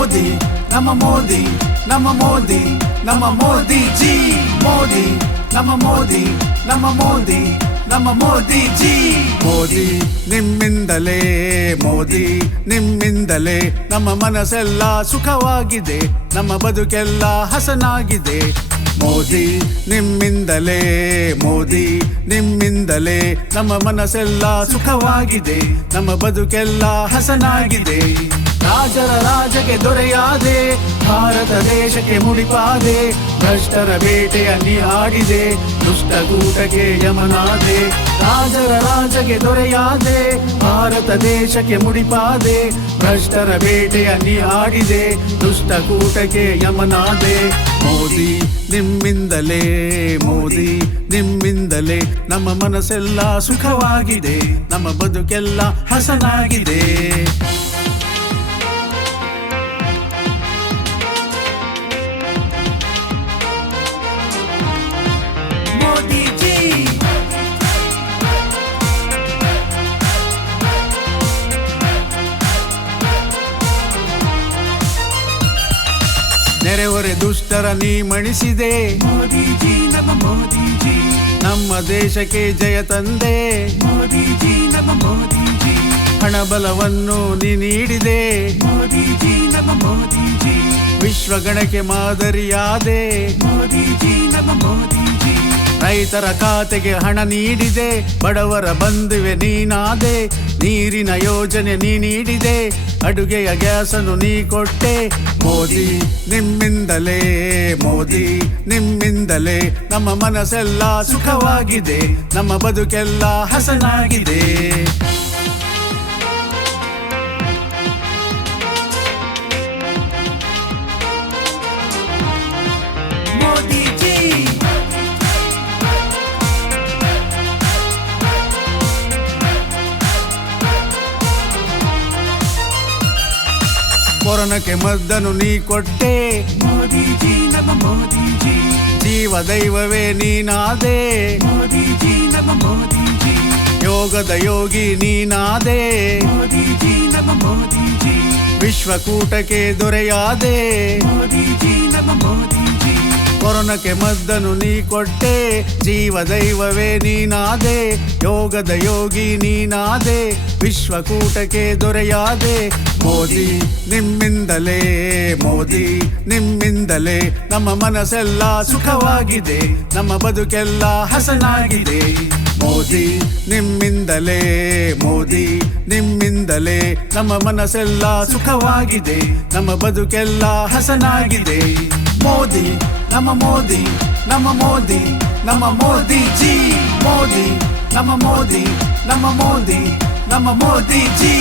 ಮೋದಿ ನಮ್ಮ ಮೋದಿ ನಮ್ಮ ಮೋದಿ ನಮ್ಮ ಮೋದಿ ಜಿ. ಮೋದಿ ನಮ್ಮ ಮೋದಿ ನಮ್ಮ ಮೋದಿ ನಮ್ಮ ಮೋದಿ ಜಿ. ಮೋದಿ ನಿಮ್ಮಿಂದಲೇ, ಮೋದಿ ನಿಮ್ಮಿಂದಲೇ ನಮ್ಮ ಮನಸ್ಸೆಲ್ಲ ಸುಖವಾಗಿದೆ, ನಮ್ಮ ಬದುಕೆಲ್ಲ ಹಸನಾಗಿದೆ. ಮೋದಿ ನಿಮ್ಮಿಂದಲೇ, ಮೋದಿ ನಿಮ್ಮಿಂದಲೇ ನಮ್ಮ ಮನಸ್ಸೆಲ್ಲ ಸುಖವಾಗಿದೆ, ನಮ್ಮ ಬದುಕೆಲ್ಲ ಹಸನಾಗಿದೆ. ರಾಜರ ರಾಜಕ್ಕೆ ದೊರೆಯಾದೆ, ಭಾರತ ದೇಶಕ್ಕೆ ಮುಡಿಪಾದೆ, ಭ್ರಷ್ಟರ ಬೇಟೆಯ ನೀ ಆಡಿದೆ, ದುಷ್ಟಗೂಟಕ್ಕೆ ಯಮನಾದೆ. ರಾಜರ ರಾಜಕ್ಕೆ ದೊರೆಯಾದೆ, ಭಾರತ ದೇಶಕ್ಕೆ ಮುಡಿಪಾದೆ, ಭ್ರಷ್ಟರ ಬೇಟೆಯ ನೀ ಆಡಿದೆ, ದುಷ್ಟಗೂಟಕ್ಕೆ ಯಮನಾದೆ. ಮೋದಿ ನಿಮ್ಮಿಂದಲೇ, ಮೋದಿ ನಿಮ್ಮಿಂದಲೇ ನಮ್ಮ ಮನಸ್ಸೆಲ್ಲ ಸುಖವಾಗಿದೆ, ನಮ್ಮ ಬದುಕೆಲ್ಲ ಹಸನಾಗಿದೆ. ನೆರೆಹೊರೆ ದುಷ್ಟರ ನೀ ಮಣಿಸಿದೆ, ಮೋದಿಜಿ ನಮ್ಮ ಮೋದಿಜಿ. ನಮ್ಮ ದೇಶಕ್ಕೆ ಜಯ ತಂದೆ, ಮೋದಿಜಿ ನಮ್ಮ ಮೋದಿಜಿ. ಹಣಬಲವನ್ನು ನೀ ನೀಡಿದೆ, ಮೋದಿಜಿ ನಮ್ಮ ಮೋದಿಜಿ. ವಿಶ್ವಗಣಕ್ಕೆ ಮಾದರಿಯಾದೆ, ಮೋದಿಜಿ ನಮ್ಮ ಮೋದಿಜಿ. ರೈತರ ಖಾತೆಗೆ ಹಣ ನೀಡಿದೆ, ಬಡವರ ಬಂಧುವೆ ನೀನಾದೆ, ನೀರಿನ ಯೋಜನೆ ನೀ ನೀಡಿದೆ, ಅಡುಗೆಯ ಗ್ಯಾಸನ್ನು ನೀ ಕೊಟ್ಟೆ. ಮೋದಿ ನಿಮ್ಮಿಂದಲೇ, ಮೋದಿ ನಿಮ್ಮಿಂದಲೇ ನಮ್ಮ ಮನಸ್ಸೆಲ್ಲ ಸುಖವಾಗಿದೆ, ನಮ್ಮ ಬದುಕೆಲ್ಲ ಹಸನಾಗಿದೆ. ಕೊರೋನಾಕ್ಕೆ ಮದ್ದನ್ನು ನೀ ಕೊಟ್ಟೆ, ಮೋದಿಜಿ ನಮ್ಮ ಮೋದಿಜಿ. ಜೀವ ದೈವವೇ ನೀನಾದೆ, ಮೋದಿಜಿ ನಮ್ಮ ಮೋದಿಜಿ. ಯೋಗದ ಯೋಗಿ ನೀನಾದೆ, ಮೋದಿಜಿ ನಮ್ಮ ಮೋದಿಜಿ. ವಿಶ್ವಕೂಟಕ್ಕೆ ದೊರೆಯಾದೆ, ಮೋದಿಜಿ ನಮ್ಮ ಮೋದಿಜಿ. ಕೊರೋನಾಕ್ಕೆ ಮದ್ದನ್ನು ನೀ ಕೊಟ್ಟೆ, ಜೀವ ದೈವವೇ ನೀನಾದೆ, ಯೋಗದ ಯೋಗಿ ನೀನಾದೆ, ವಿಶ್ವಕೂಟಕ್ಕೆ ದೊರೆಯಾದೆ. ಮೋದಿ ನಿಮ್ಮಿಂದಲೇ, ಮೋದಿ ನಿಮ್ಮಿಂದಲೇ ನಮ್ಮ ಮನಸ್ಸೆಲ್ಲ ಸುಖವಾಗಿದೆ, ನಮ್ಮ ಬದುಕೆಲ್ಲ ಹಸನಾಗಿದೆ. ಮೋದಿ ನಿಮ್ಮಿಂದಲೇ, ಮೋದಿ ನಿಮ್ಮಿಂದಲೇ ನಮ್ಮ ಮನಸ್ಸೆಲ್ಲ ಸುಖವಾಗಿದೆ, ನಮ್ಮ ಬದುಕೆಲ್ಲ ಹಸನಾಗಿದೆ. ಮೋದಿ ನಮ್ಮ ಮೋದಿ ನಮ್ಮ ಮೋದಿ ನಮ್ಮ ಮೋದಿ ಜಿ. ಮೋದಿ ನಮ್ಮ ಮೋದಿ ನಮ್ಮ ಮೋದಿ ನಮ್ಮ ಮೋದಿ ಜಿ.